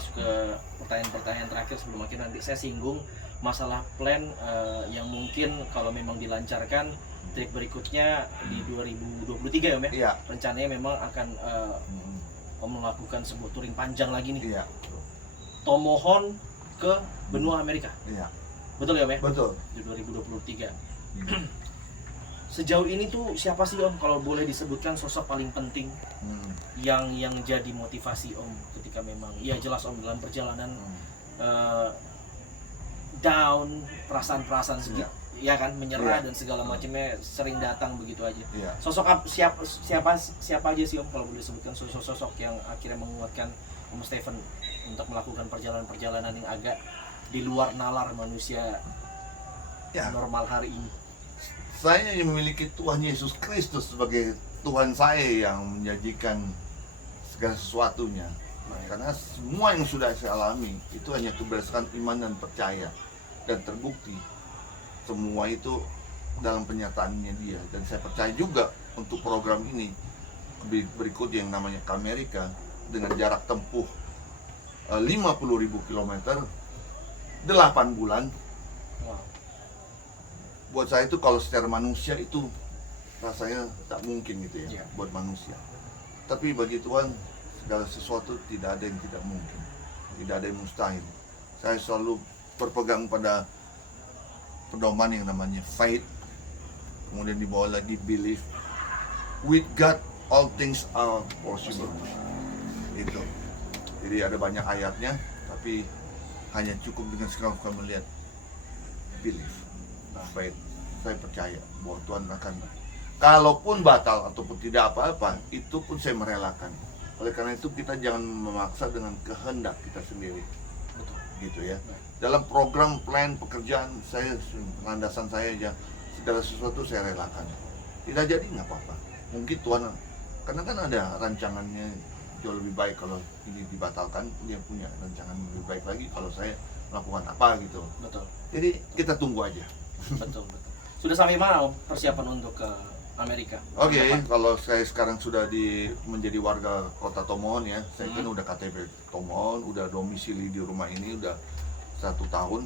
masuk ke pertanyaan-pertanyaan terakhir sebelum akhir nanti saya singgung masalah plan yang mungkin kalau memang dilancarkan trip berikutnya di 2023 ya Om ya? Iya. Rencananya memang akan Om melakukan sebuah touring panjang lagi nih. Iya. Tomohon ke benua Amerika. Iya. Betul ya Om ya? Betul. Di 2023. Sejauh ini tuh siapa sih Om kalau boleh disebutkan sosok paling penting yang jadi motivasi Om ketika memang ya jelas Om dalam perjalanan down, perasaan-perasaan segitu ya kan, menyerah dan segala macamnya sering datang begitu aja. Sosok siapa aja sih Om kalau boleh disebutkan sosok-sosok yang akhirnya menguatkan Om Stephen untuk melakukan perjalanan-perjalanan yang agak di luar nalar manusia normal hari ini? Saya yang memiliki Tuhan Yesus Kristus sebagai Tuhan saya yang menjanjikan segala sesuatunya. Karena semua yang sudah saya alami itu hanya berdasarkan iman dan percaya, dan terbukti semua itu dalam penyataannya Dia. Dan saya percaya juga untuk program ini berikut yang namanya ke Amerika dengan jarak tempuh 50.000 km 8 bulan. Buat saya itu kalau secara manusia itu rasanya tak mungkin gitu ya, buat manusia. Tapi bagi Tuhan segala sesuatu tidak ada yang tidak mungkin, tidak ada yang mustahil. Saya selalu berpegang pada pedoman yang namanya faith, kemudian dibawa lagi belief. With God all things are possible. Itu. Jadi ada banyak ayatnya, tapi hanya cukup dengan sekali kamu melihat belief. Faith, saya percaya bahwa Tuhan akan, kalaupun batal ataupun tidak apa-apa, itu pun saya merelakan. Oleh karena itu kita jangan memaksa dengan kehendak kita sendiri. Betul. Gitu ya. Dalam program plan pekerjaan saya, landasan saya aja segala sesuatu saya relakan. Tidak jadi nggak apa-apa. Mungkin Tuhan, karena kan ada rancangannya jauh lebih baik kalau ini dibatalkan, dia punya rancangan lebih baik lagi kalau saya melakukan apa gitu. Betul. Jadi kita tunggu aja. Betul. Sudah sampai mana Om persiapan untuk ke Amerika? Oke, kalau saya sekarang sudah menjadi warga kota Tomohon ya, saya kan udah KTP Tomohon, udah domisili di rumah ini udah 1 tahun,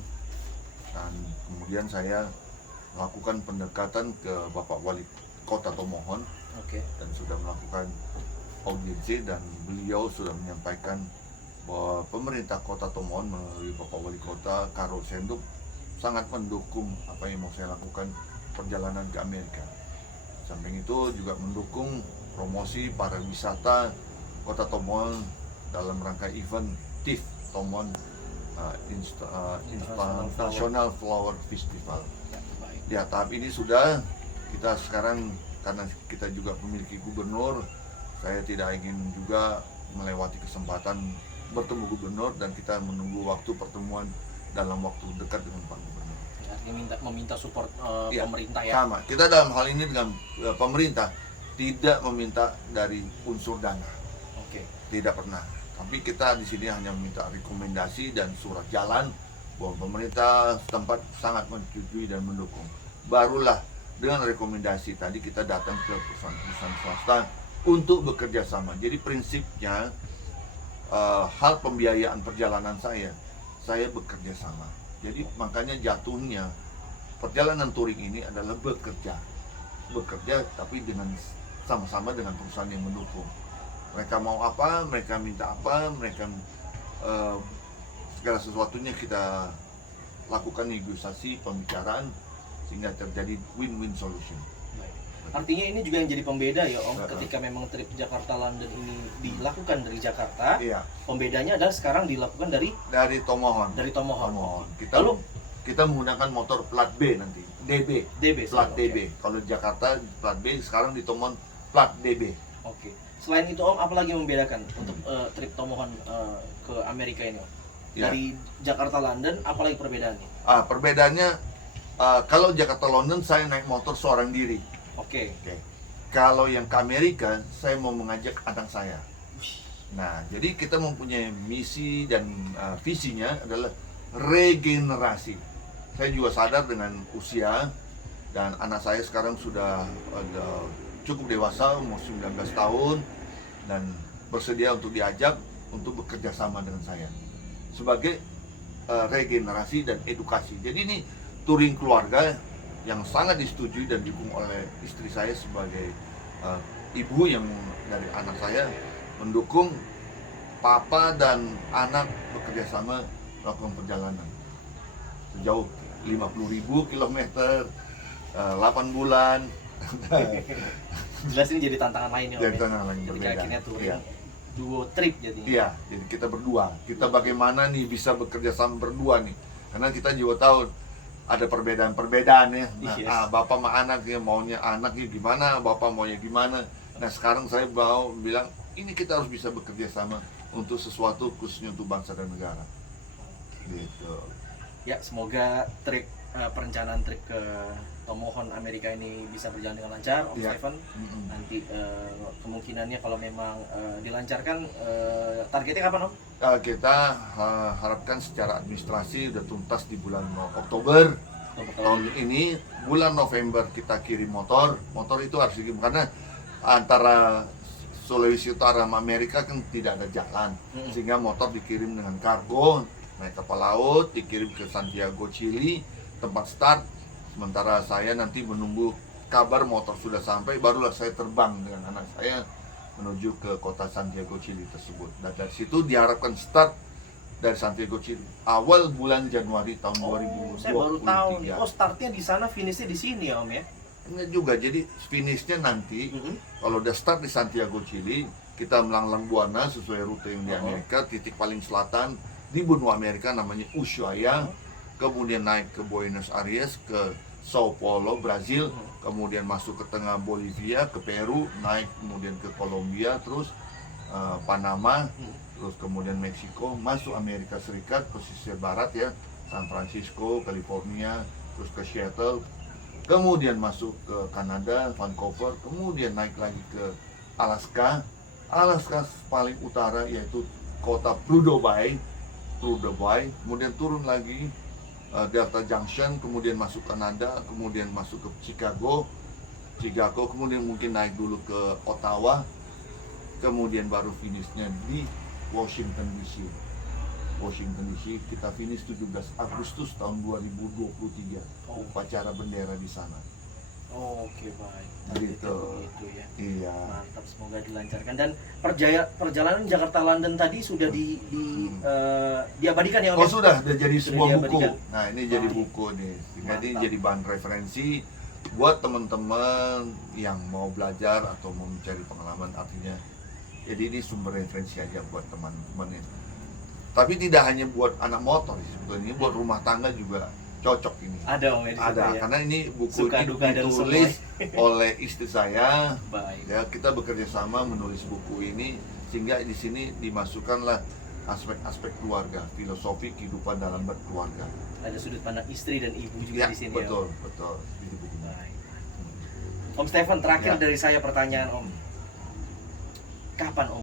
dan kemudian saya melakukan pendekatan ke Bapak Wali Kota Tomohon, dan sudah melakukan audiensi, dan beliau sudah menyampaikan bahwa pemerintah Kota Tomohon melalui Bapak Wali Kota Karol Senduk sangat mendukung apa yang mau saya lakukan perjalanan ke Amerika. Samping itu juga mendukung promosi pariwisata Kota Tomohon dalam rangka event TIFF Tomohon International Flower Festival. Ya, tahap ini sudah kita sekarang, karena kita juga memiliki gubernur, saya tidak ingin juga melewati kesempatan bertemu gubernur, dan kita menunggu waktu pertemuan dalam waktu dekat dengan Pak Gubernur. Meminta support pemerintah ya. Sama, kita dalam hal ini dengan pemerintah tidak meminta dari unsur dana. Tidak pernah. Tapi kita di sini hanya meminta rekomendasi dan surat jalan bahwa pemerintah setempat sangat menyetujui dan mendukung. Barulah dengan rekomendasi tadi kita datang ke perusahaan-perusahaan swasta untuk bekerja sama. Jadi prinsipnya hal pembiayaan perjalanan saya bekerja sama. Jadi makanya jatuhnya perjalanan touring ini adalah bekerja tapi dengan sama-sama dengan perusahaan yang mendukung. Mereka mau apa, mereka minta apa, mereka segala sesuatunya kita lakukan negosiasi, pembicaraan, sehingga terjadi win-win solution. Artinya ini juga yang jadi pembeda ya Om, ketika memang trip Jakarta London ini dilakukan dari Jakarta. Pembedanya adalah sekarang dilakukan dari Tomohon. Kita menggunakan motor plat B nanti, DB plat DB. Kalau Jakarta plat B, sekarang di Tomohon plat DB. Selain itu Om, apalagi membedakan untuk trip Tomohon ke Amerika ini Om? Dari Jakarta London, apalagi perbedaannya? Perbedaannya kalau Jakarta London saya naik motor seorang diri. Kalau yang ke Amerika, saya mau mengajak anak saya. Nah, jadi kita mempunyai misi dan visinya adalah regenerasi. Saya juga sadar dengan usia, dan anak saya sekarang sudah cukup dewasa, umur 19 tahun, dan bersedia untuk diajak untuk bekerja sama dengan saya sebagai regenerasi dan edukasi. Jadi ini touring keluarga yang sangat disetujui dan didukung oleh istri saya sebagai ibu yang dari anak saya, mendukung papa dan anak bekerja sama melakukan perjalanan sejauh 50.000 kilometer, 8 bulan. Jelas ini jadi tantangan lain ya, Jadi tantangan lain ketika berbeda. akhirnya touring Iya. duo trip jadinya. Iya, jadi kita berdua. Kita bagaimana nih bisa bekerja sama berdua nih? Karena kita juga tahu ada perbedaan-perbedaan ya. Nah, Yes. bapak sama anak ya, maunya anaknya gimana, bapak maunya gimana. Nah, sekarang saya mau bilang ini kita harus bisa bekerja sama untuk sesuatu khususnya untuk bangsa dan negara. Gitu. Ya, semoga perencanaan trip ke Tomohon Amerika ini bisa berjalan dengan lancar, Om Iya. Stephen. Nanti kemungkinannya kalau memang dilancarkan, targetnya kapan, Om? Kita harapkan secara administrasi udah tuntas di bulan Oktober tahun ini. Bulan November kita kirim motor itu harus dikirim karena antara Sulawesi Utara sama Amerika kan tidak ada jalan, sehingga motor dikirim dengan kargo, naik kapal laut, dikirim ke Santiago, Chili, tempat start. Sementara saya nanti menunggu kabar motor sudah sampai, barulah saya terbang dengan anak saya menuju ke kota Santiago, Chili tersebut. Dan dari situ diharapkan start dari Santiago, Chili awal bulan Januari tahun 2023. Saya baru tahu nih. Oh, startnya di sana, finishnya di sini ya, Om ya? Enggak juga, jadi finishnya nanti kalau udah start di Santiago, Chili, kita melanglang buana sesuai rute yang di Amerika. Titik paling selatan di benua Amerika namanya Ushuaia, kemudian naik ke Buenos Aires, ke Sao Paulo, Brazil, kemudian masuk ke tengah Bolivia, ke Peru, naik kemudian ke Kolombia, terus Panama, terus kemudian Meksiko, masuk Amerika Serikat, pesisir barat ya, San Francisco, California, terus ke Seattle, kemudian masuk ke Kanada, Vancouver, kemudian naik lagi ke Alaska paling utara yaitu kota Prudhoe Bay, kemudian turun lagi Delta Junction, kemudian masuk Kanada, kemudian masuk ke Chicago, kemudian mungkin naik dulu ke Ottawa, kemudian baru finishnya di Washington DC. Kita finish 17 Agustus tahun 2023, upacara bendera di sana. Oke, baik. Gitu. Begitu ya. Iya. Mantap, semoga dilancarkan. Dan perjalanan Jakarta London tadi sudah diabadikan ya, Om? Oh sudah jadi sebuah buku. diabadikan. Nah ini jadi buku nih, jadi jadi bahan referensi buat teman-teman yang mau belajar atau mau mencari pengalaman, artinya. Jadi ini sumber referensi aja buat teman-teman ini. Tapi tidak hanya buat anak motor, sebetulnya ini buat rumah tangga juga cocok ini. Ada, Om, ya, di situ Ada, ya? karena ini buku Suka, ini duka, dan ditulis semua. oleh istri saya. Baik. Ya, kita bekerja sama menulis buku ini sehingga di sini dimasukkanlah aspek-aspek keluarga, filosofi kehidupan dalam berkeluarga. Ada sudut pandang istri dan ibu juga Ya, di sini betul, ya, Om? betul. Di buku ini. Baik. Om Stephen, terakhir Ya. dari saya pertanyaan, Om. Kapan, Om,